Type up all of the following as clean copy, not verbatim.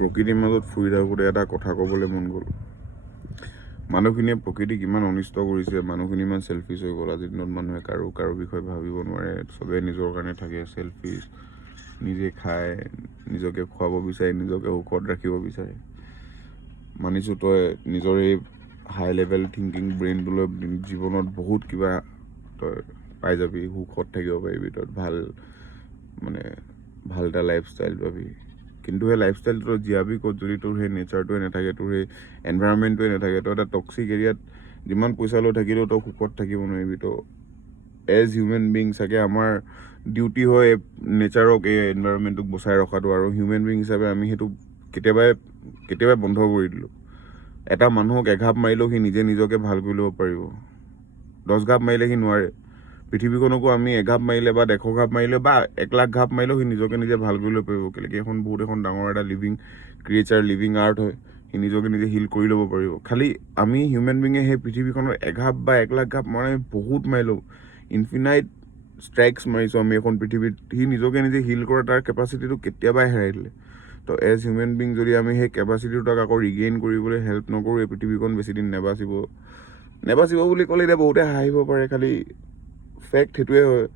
প্ৰকৃতিৰ মাজত ফুৰি থাকোঁতে এটা কথা ক'বলৈ মন গ'ল। মানুহখিনিয়ে প্ৰকৃতিক ইমান অনিষ্ট কৰিছে, মানুহখিনি ইমান চেলফিছ হৈ গ'ল। আজিৰ দিনত মানুহে কাৰো বিষয়ে ভাবিব নোৱাৰে, চবেই নিজৰ কাৰণে থাকে, চেলফিছ, নিজে খায়, নিজকে খুৱাব বিচাৰে, নিজকে সুখত ৰাখিব বিচাৰে। মানিছোঁ তই নিজৰ এই হাই লেভেল থিংকিং ব্ৰেইনটোলৈ জীৱনত বহুত কিবা তই পাই যাবি, সুখত থাকিব পাৰিবি, তই ভাল এটা লাইফষ্টাইল পাবি। কিন্তু সেই লাইফষ্টাইলটো জীয়াবি ক'ত যদি তোৰ সেই নেচাৰটোৱে নাথাকে, তোৰ সেই এনভাইৰনমেণ্টটোৱে নাথাকে। তই এটা টক্সিক এৰিয়াত যিমান পইচা লৈ থাকিলেও তই সুখত থাকিব নোৱাৰিবি। তো এজ হিউমেন বিং চাগে আমাৰ ডিউটি হয় নেচাৰক, এই এনভাইৰনমেণ্টটোক বচাই ৰখাটো, আৰু হিউমেন বিং হিচাপে আমি সেইটো কেতিয়াবাই বন্ধ কৰি দিলোঁ। এটা মানুহক এঘাপ মাৰিলেও সি নিজকে ভাল কৰি ল'ব পাৰিব, 10 ঘাপ মাৰিলে সি নোৱাৰে। পৃথিৱীখনকো আমি এঘাপ মাৰিলে বা 100 ঘাপ মাৰিলে বা 1 লাখ ঘাপ মাৰিলেও সি নিজে ভাল কৰি ল'ব পাৰিব। কেলেকি এখন ডাঙৰ এটা লিভিং ক্ৰিয়েচাৰ, লিভিং আৰ্ট হয়, সি নিজে হিল কৰি ল'ব পাৰিব। খালি আমি হিউমেন বিঙে সেই পৃথিৱীখনৰ এঘাপ বা 1 লাখ ঘাপ মাৰি বহুত মাৰিলোঁ, ইনফিনাইট ষ্ট্ৰাইকছ মাৰিছোঁ আমি এখন পৃথিৱীত। সি নিজে হিল কৰা তাৰ কেপাচিটিটো কেতিয়াবাই হেৰাই দিলে। তো এজ হিউমেন বিং যদি আমি সেই কেপাচিটিটো তাক আকৌ ৰিগেইন কৰিবলৈ হেল্প নকৰোঁ, এই পৃথিৱীখন বেছিদিন নেবাচিব বুলি ক'লে এতিয়া বহুতে হাঁহিব পাৰে। খালি ফেক্ট সেইটোৱে হয়।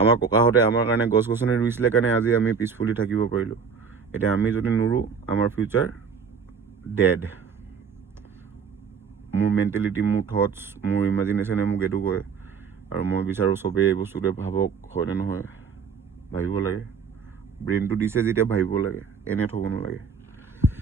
আমাৰ ককাহঁতে আমাৰ কাৰণে গছ গছনি ৰুইছিলে কাৰণে আজি আমি পিছফুলি থাকিব পাৰিলোঁ। এতিয়া আমি যদি নুৰো, আমাৰ ফিউচাৰ ডেড। মোৰ মেণ্টেলিটি, মোৰ থটছ, মোৰ ইমাজিনেশ্যনে মোক এইটো কয়, আৰু মই বিচাৰোঁ চবেই এই বস্তুটোৱে ভাবক, হয়নে নহয় ভাবিব লাগে। ব্ৰেইনটো দিছে যেতিয়া ভাবিব লাগে, এনে থ'ব নালাগে।